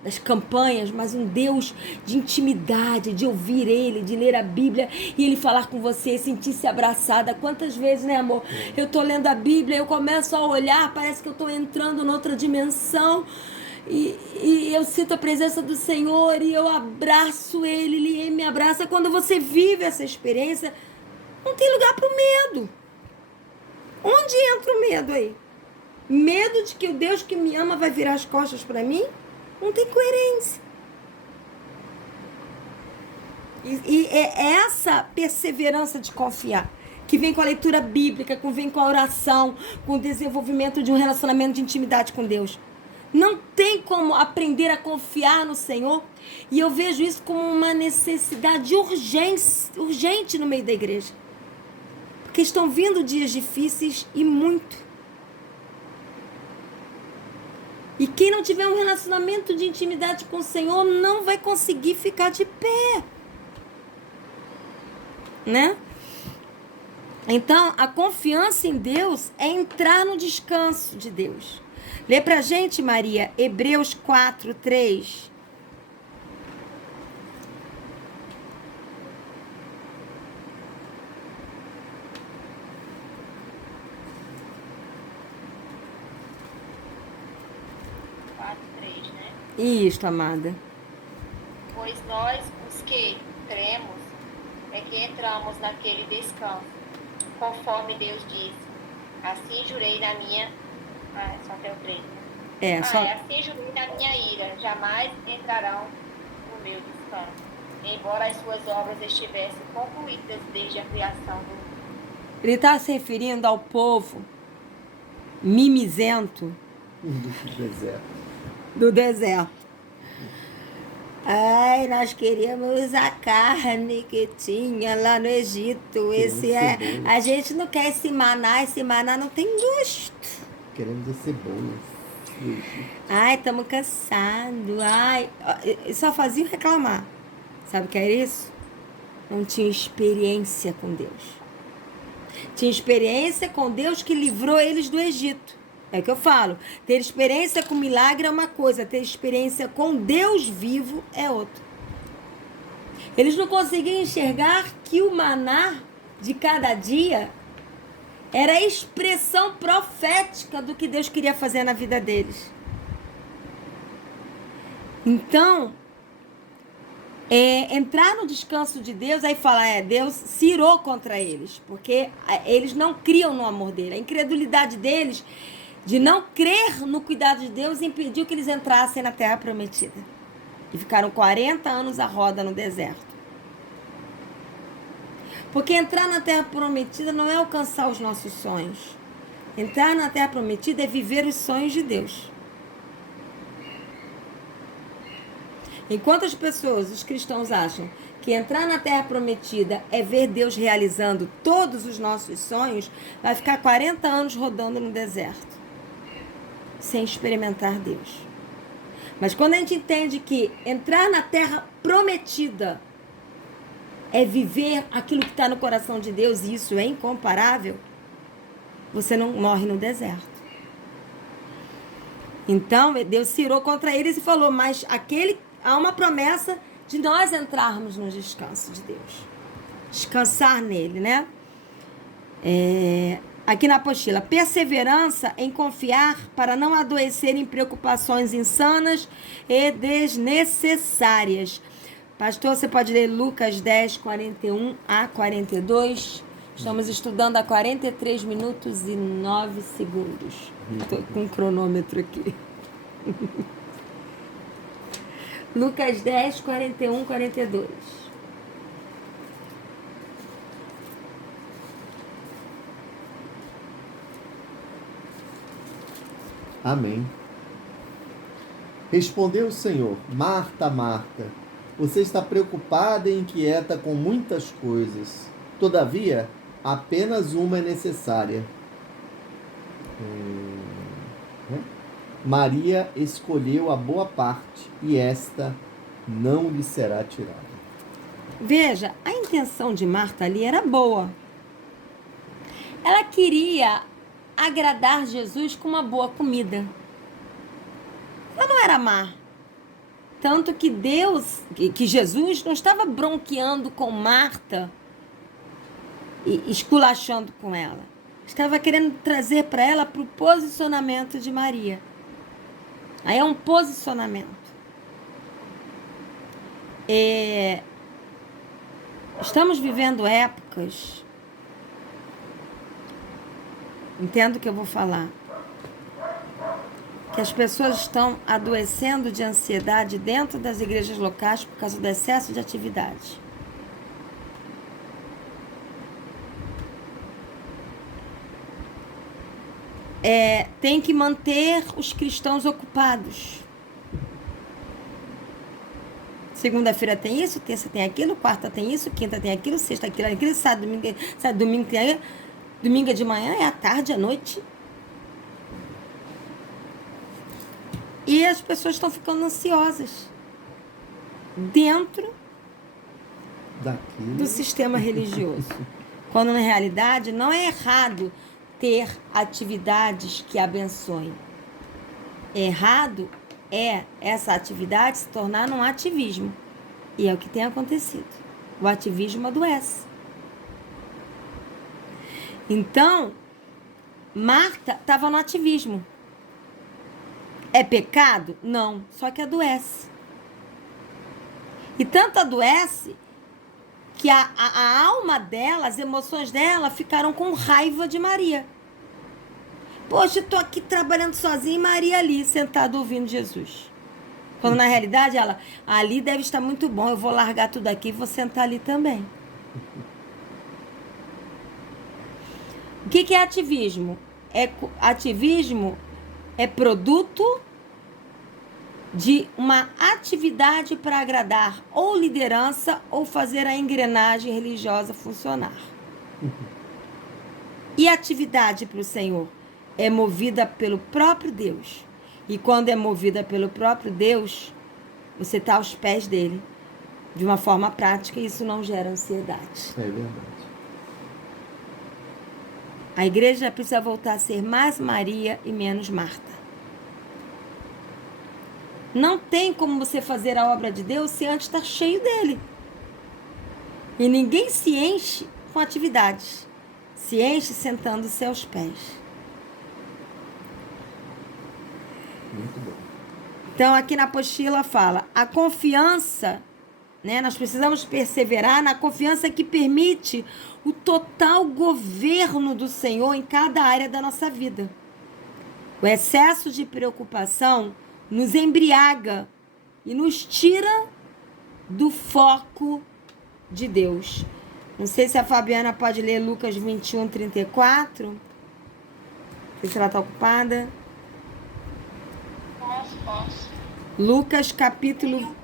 das campanhas, mas um Deus de intimidade, de ouvir Ele, de ler a Bíblia e Ele falar com você, sentir-se abraçada. Quantas vezes, né, amor? Eu tô lendo a Bíblia, eu começo a olhar, parece que eu tô entrando noutra dimensão e eu sinto a presença do Senhor e eu abraço Ele, Ele me abraça. Quando você vive essa experiência, não tem lugar para o medo. Onde entra o medo aí? Medo de que o Deus que me ama vai virar as costas para mim? Não tem coerência. E é essa perseverança de confiar, que vem com a leitura bíblica, que vem com a oração, com o desenvolvimento de um relacionamento de intimidade com Deus. Não tem como aprender a confiar no Senhor. E eu vejo isso como uma necessidade urgente no meio da igreja. Porque estão vindo dias difíceis e muito. E quem não tiver um relacionamento de intimidade com o Senhor não vai conseguir ficar de pé. Né? Então, a confiança em Deus é entrar no descanso de Deus. Lê pra gente, Maria, Hebreus 4:3. Isto, amada. Pois nós, os que cremos, é que entramos naquele descanso, conforme Deus disse. Assim jurei na minha... só até o 3. Assim jurei na minha ira, jamais entrarão no meu descanso, embora as suas obras estivessem concluídas desde a criação do mundo. Ele está se referindo ao povo mimizento do deserto. Ai, nós queríamos a carne que tinha lá no Egito. A gente não quer esse maná não tem gosto. Queremos as cebolas. Ai, estamos cansados. Ai, só faziam reclamar. Sabe o que era isso? Não tinha experiência com Deus. Tinha experiência com Deus que livrou eles do Egito. É o que eu falo. Ter experiência com milagre é uma coisa. Ter experiência com Deus vivo é outra. Eles não conseguiam enxergar que o maná de cada dia era a expressão profética do que Deus queria fazer na vida deles. Então, entrar no descanso de Deus, aí fala, Deus se irou contra eles, porque eles não criam no amor dele. A incredulidade deles de não crer no cuidado de Deus impediu que eles entrassem na terra prometida. E ficaram 40 anos à roda no deserto. Porque entrar na terra prometida não é alcançar os nossos sonhos. Entrar na terra prometida é viver os sonhos de Deus. Enquanto as pessoas, os cristãos, acham que entrar na terra prometida é ver Deus realizando todos os nossos sonhos, vai ficar 40 anos rodando no deserto, sem experimentar Deus. Mas quando a gente entende que entrar na terra prometida é viver aquilo que está no coração de Deus, e isso é incomparável, você não morre no deserto. Então, Deus se irou contra eles e falou, mas há uma promessa de nós entrarmos no descanso de Deus. Descansar nele, né? Aqui na apostila, perseverança em confiar para não adoecer em preocupações insanas e desnecessárias. Pastor, você pode ler Lucas 10, 41 a 42. Estamos estudando há 43 minutos e 9 segundos. Estou com um cronômetro aqui. Lucas 10, 41, 42. Amém. Respondeu o Senhor, Marta, Marta, você está preocupada e inquieta com muitas coisas. Todavia, apenas uma é necessária. Maria escolheu a boa parte e esta não lhe será tirada. Veja, a intenção de Marta ali era boa. Ela queria agradar Jesus com uma boa comida. Ela não era má. Tanto que que Jesus não estava bronqueando com Marta e esculachando com ela. Estava querendo trazer para ela para o posicionamento de Maria. Aí é um posicionamento. Estamos vivendo épocas, entendo o que eu vou falar, que as pessoas estão adoecendo de ansiedade dentro das igrejas locais por causa do excesso de atividade. tem que manter os cristãos ocupados. Segunda-feira tem isso, terça tem aquilo, quarta tem isso, quinta tem aquilo, sexta aquilo, sábado, domingo tem aquilo, domingo de manhã, é à tarde, à noite. E as pessoas estão ficando ansiosas dentro do sistema religioso. Quando, na realidade, não é errado ter atividades que abençoem. Errado é essa atividade se tornar num ativismo. E é o que tem acontecido. O ativismo adoece. Então, Marta estava no ativismo. É pecado? Não, só que adoece. E tanto adoece que a alma dela, as emoções dela ficaram com raiva de Maria. Poxa, eu tô aqui trabalhando sozinha e Maria ali, sentada ouvindo Jesus. Quando na realidade ela, ali deve estar muito bom, eu vou largar tudo aqui e vou sentar ali também. O que é ativismo? Ativismo é produto de uma atividade para agradar ou liderança ou fazer a engrenagem religiosa funcionar. E atividade para o Senhor é movida pelo próprio Deus. E quando é movida pelo próprio Deus, você está aos pés dele de uma forma prática e isso não gera ansiedade. É verdade. A igreja precisa voltar a ser mais Maria e menos Marta. Não tem como você fazer a obra de Deus se antes está cheio dele. E ninguém se enche com atividades. Se enche sentando-se aos pés. Muito bom. Então, aqui na apostila fala, a confiança, né? Nós precisamos perseverar na confiança que permite o total governo do Senhor em cada área da nossa vida. O excesso de preocupação nos embriaga e nos tira do foco de Deus. Não sei se a Fabiana pode ler Lucas 21, 34. Não sei se ela está ocupada. Posso. Lucas, capítulo...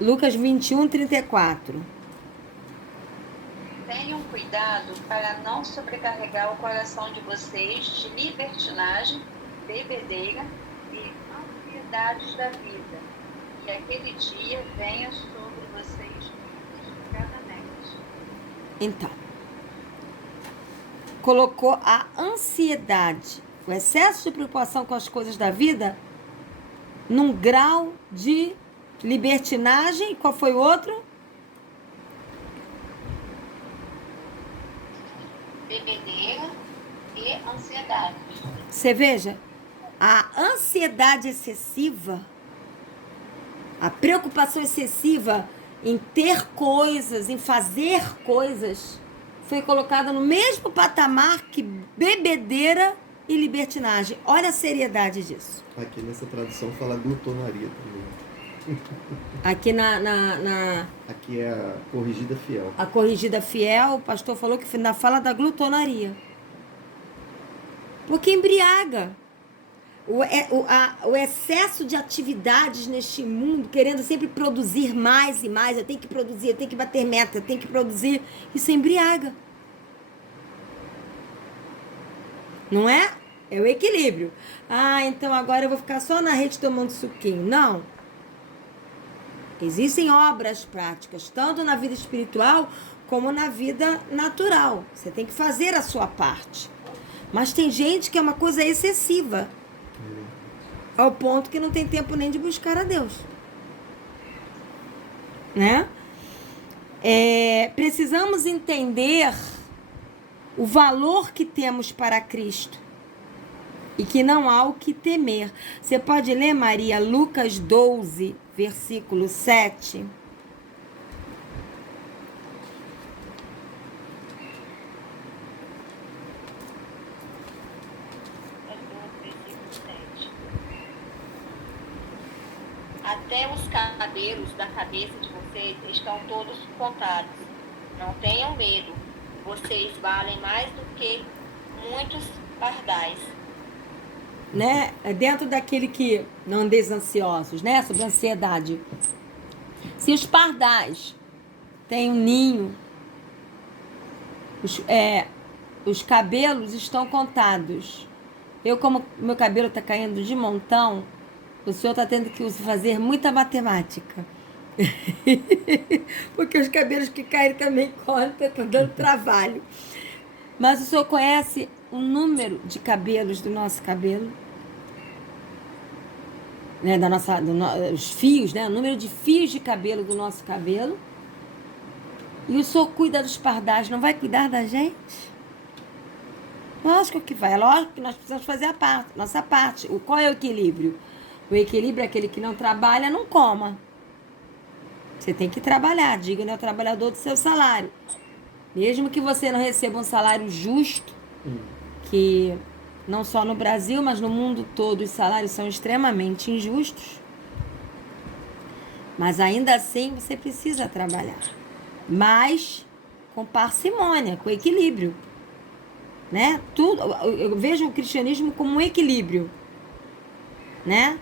Lucas 21, 34. Tenham cuidado para não sobrecarregar o coração de vocês de libertinagem, bebedeira e ansiedades da vida, que aquele dia venha sobre vocês inesperadamente. Então, colocou a ansiedade, o excesso de preocupação com as coisas da vida, num grau de libertinagem. Qual foi o outro? Bebedeira e ansiedade. Você veja, a ansiedade excessiva, a preocupação excessiva em ter coisas, em fazer coisas, foi colocada no mesmo patamar que bebedeira e libertinagem. Olha a seriedade disso. Aqui nessa tradução fala glutonaria também. Aqui Aqui é a corrigida fiel. a corrigida fiel, o pastor falou que na fala da glutonaria. Porque embriaga. O excesso de atividades neste mundo, querendo sempre produzir mais e mais, eu tenho que produzir, eu tenho que bater meta, eu tenho que produzir, isso embriaga. Não é? É o equilíbrio. Ah, então agora eu vou ficar só na rede tomando suquinho. Não. Existem obras práticas, tanto na vida espiritual como na vida natural. Você tem que fazer a sua parte. Mas tem gente que é uma coisa excessiva, ao ponto que não tem tempo nem de buscar a Deus. Né? Precisamos entender o valor que temos para Cristo e que não há o que temer. Você pode ler, Maria, Lucas 12, versículo 7. Até os cabelos da cabeça de vocês estão todos contados. Não tenham medo. Vocês valem mais do que muitos pardais. Né? Dentro daquele que não andeis ansiosos, né? Sobre a ansiedade. Se os pardais têm um ninho, os cabelos estão contados. Eu, como meu cabelo está caindo de montão, o senhor está tendo que fazer muita matemática. Porque os cabelos que caem também contam, está dando trabalho. Mas o senhor conhece o número de cabelos do nosso cabelo? Né, os fios, né? O número de fios de cabelo do nosso cabelo. E o senhor cuida dos pardais, não vai cuidar da gente? Lógico que vai, é lógico que nós precisamos fazer nossa parte. Qual é o equilíbrio? O equilíbrio é aquele que não trabalha, não coma. Você tem que trabalhar, diga, né, ao trabalhador do seu salário. Mesmo que você não receba um salário justo, que não só no Brasil, mas no mundo todo os salários são extremamente injustos, mas ainda assim você precisa trabalhar. Mas com parcimônia, com equilíbrio. Né? Tudo, eu vejo o cristianismo como um equilíbrio. Né?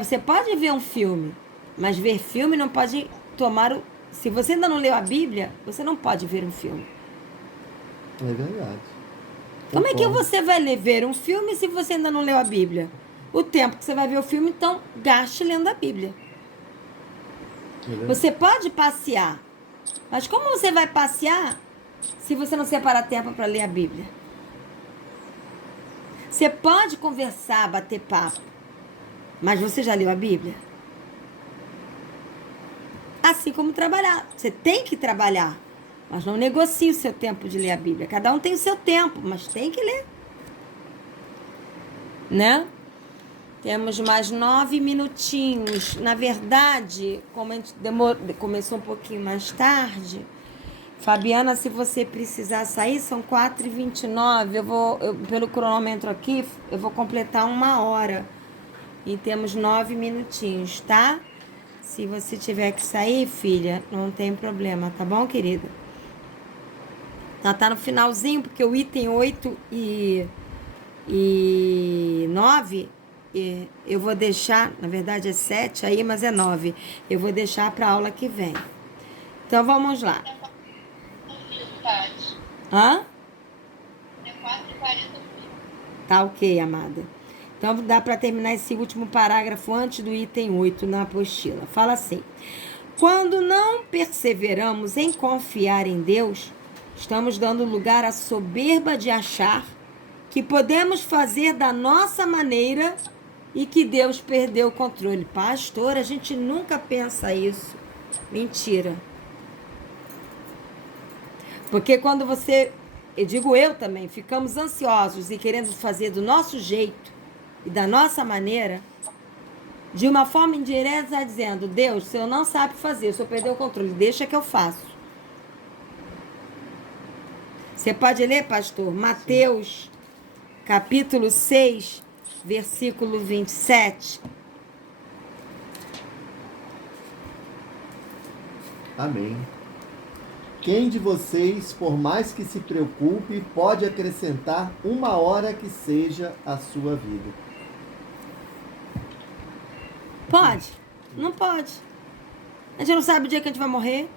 Você pode ver um filme, mas ver filme não pode tomar... Se você ainda não leu a Bíblia, você não pode ver um filme. É verdade. Como é que você vai ver um filme se você ainda não leu a Bíblia? O tempo que você vai ver o filme, então, gaste lendo a Bíblia. Você pode passear, mas como você vai passear se você não separar tempo para ler a Bíblia? Você pode conversar, bater papo, mas você já leu a Bíblia? Assim como trabalhar. Você tem que trabalhar, mas não negocie o seu tempo de ler a Bíblia. Cada um tem o seu tempo, mas tem que ler. Né? Temos mais 9 minutinhos. Na verdade, como a gente começou um pouquinho mais tarde, Fabiana, se você precisar sair, são 4h29. Pelo cronômetro aqui, eu vou completar 1 hora. E temos 9 minutinhos, tá? Se você tiver que sair, filha, não tem problema, tá bom, querida? Tá no finalzinho, porque o item 8 e 9, eu vou deixar, na verdade é 7 aí, mas é 9. Eu vou deixar para aula que vem. Então, vamos lá. Hã? É 4h40. Tá ok, amada. Então, dá para terminar esse último parágrafo antes do item 8 na apostila. Fala assim: quando não perseveramos em confiar em Deus, estamos dando lugar à soberba de achar que podemos fazer da nossa maneira e que Deus perdeu o controle. Pastor, a gente nunca pensa isso. Mentira. Porque quando eu digo eu também, ficamos ansiosos e querendo fazer do nosso jeito e da nossa maneira, de uma forma indireta, está dizendo: Deus, o Senhor não sabe fazer, o Senhor perdeu o controle, deixa que eu faço. Você pode ler, pastor? Mateus, capítulo 6, versículo 27. Amém. Quem de vocês, por mais que se preocupe, pode acrescentar 1 hora que seja a sua vida? Pode? Não pode. A gente não sabe o dia que a gente vai morrer.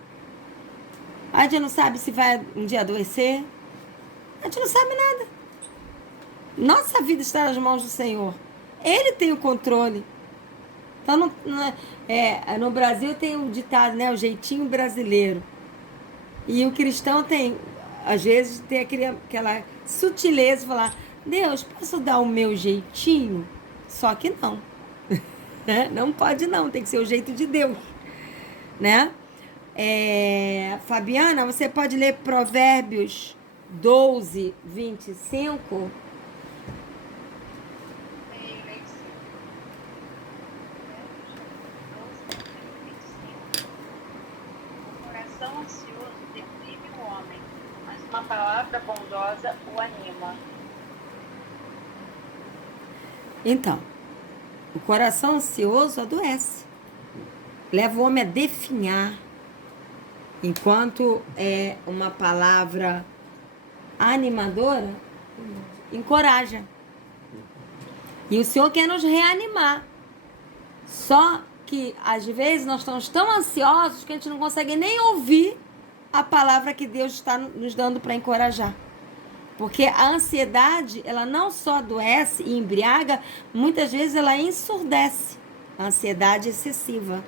A gente não sabe se vai um dia adoecer. A gente não sabe nada. Nossa vida está nas mãos do Senhor. Ele tem o controle. Então, no Brasil tem um ditado, né? O jeitinho brasileiro. E o cristão tem, às vezes, tem aquela sutileza de falar: Deus, posso dar o meu jeitinho? Só que não. Não pode não, tem que ser o jeito de Deus. Né? Fabiana, você pode ler Provérbios 12, 25? Uma palavra bondosa o anima. Então, o coração ansioso adoece. Leva o homem a definhar. Enquanto é uma palavra animadora, encoraja. E o Senhor quer nos reanimar. Só que, às vezes, nós estamos tão ansiosos que a gente não consegue nem ouvir a palavra que Deus está nos dando para encorajar. Porque a ansiedade, ela não só adoece e embriaga, muitas vezes ela ensurdece. A ansiedade excessiva.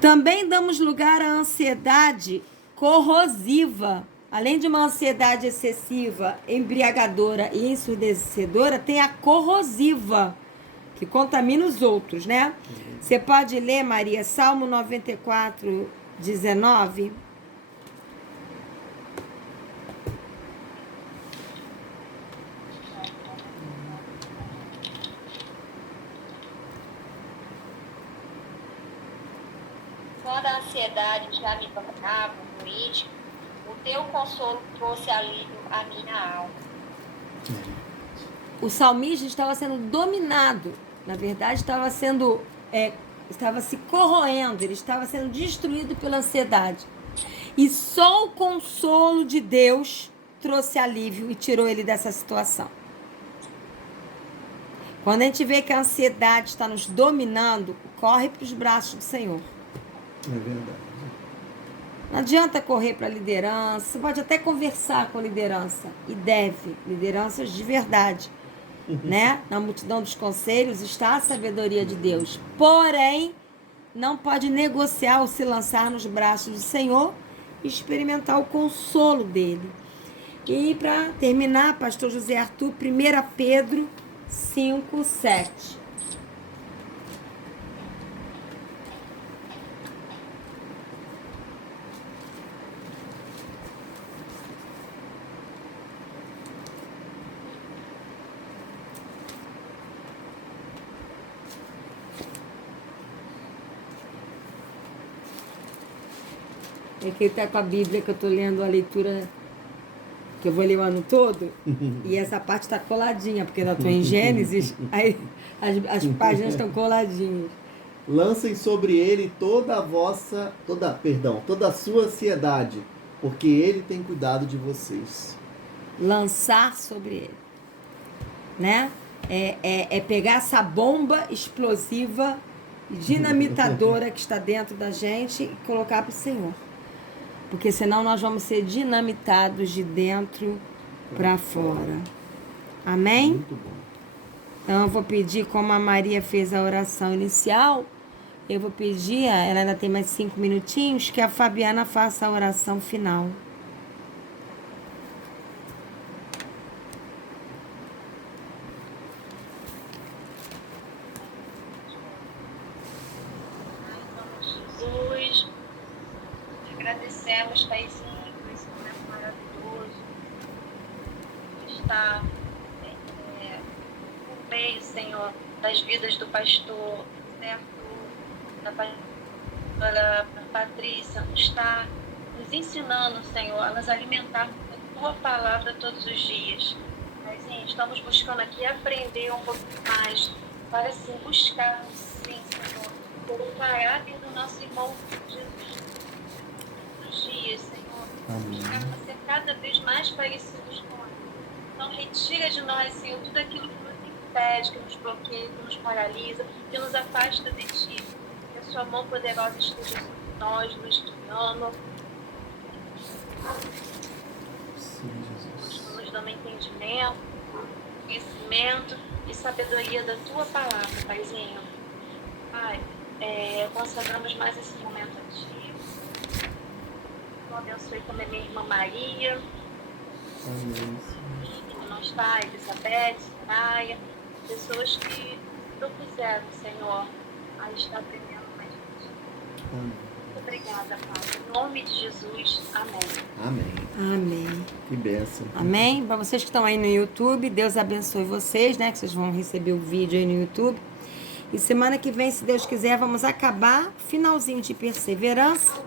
Também damos lugar à ansiedade corrosiva. Além de uma ansiedade excessiva, embriagadora e ensurdecedora, tem a corrosiva, que contamina os outros, né? Você pode ler, Maria, Salmo 94, 19? Quando a ansiedade já me dominava no íntimo, o teu consolo trouxe alívio à minha alma. O salmista estava sendo dominado, na verdade estava se corroendo, ele estava sendo destruído pela ansiedade. E só o consolo de Deus trouxe alívio e tirou ele dessa situação. Quando a gente vê que a ansiedade está nos dominando, corre para os braços do Senhor. É verdade. Não adianta correr para a liderança, você pode até conversar com a liderança, e deve, lideranças de verdade, né? Na multidão dos conselhos está a sabedoria de Deus, porém, não pode negociar ou se lançar nos braços do Senhor e experimentar o consolo dele. E para terminar, pastor José Arthur, 1 Pedro 5, 7. É que ele está com a Bíblia, que eu estou lendo a leitura, que eu vou ler o ano todo, e essa parte está coladinha, porque eu estou em Gênesis, aí as páginas estão coladinhas. Lancem sobre ele toda a sua ansiedade, porque ele tem cuidado de vocês. Lançar sobre ele, né? É pegar essa bomba explosiva, dinamitadora que está dentro da gente e colocar para o Senhor. Porque senão nós vamos ser dinamitados de dentro para fora. Amém? Muito bom. Então eu vou pedir, como a Maria fez a oração inicial, eu vou pedir, ela ainda tem mais 5 minutinhos, que a Fabiana faça a oração final. Jesus, agradecemos, Paizinho, por esse momento maravilhoso. Está no meio, Senhor, das vidas do pastor, certo? Da pastora Patrícia, está nos ensinando, Senhor, a nos alimentar com a tua palavra todos os dias. Paizinho, estamos buscando aqui aprender um pouco mais, para assim buscar, sim, Senhor, o caráter do nosso irmão Jesus todos os dias, Senhor. Amém. Buscar para ser cada vez mais parecidos com Ele. Então, retira de nós, Senhor, tudo aquilo que nos impede, que nos bloqueia, que nos paralisa, que nos afasta de Ti. Que a Sua mão poderosa esteja sobre nós, nos guiando, Sim, Jesus. nos dando entendimento, conhecimento e sabedoria da Tua palavra, Paizinho. Pai, consagramos mais esse momento a Ti. Eu abençoe também minha irmã Maria, Amém. que não está, Elizabeth, Maia, pessoas que propuseram, Senhor, a estar aprendendo mais de Ti. Amém. Muito obrigada, Pai. Em nome de Jesus, amém. Amém. Amém. Que bênção. Amém? Para vocês que estão aí no YouTube, Deus abençoe vocês, né? Que vocês vão receber o vídeo aí no YouTube. E semana que vem, se Deus quiser, vamos acabar finalzinho de perseverança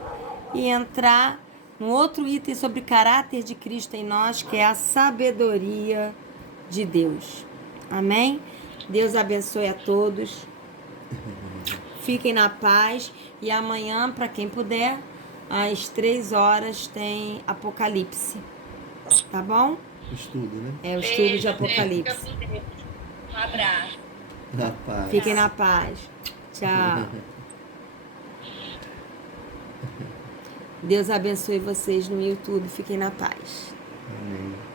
e entrar no outro item sobre caráter de Cristo em nós, que é a sabedoria de Deus. Amém? Deus abençoe a todos. Fiquem na paz. E amanhã, para quem puder, às 3 horas tem Apocalipse. Tá bom? Estudo, né? É o estudo de Beijo, Apocalipse. fica com Deus. Um abraço. Rapaz. Fiquem na paz. Tchau. Deus abençoe vocês no YouTube. Fiquem na paz. Amém.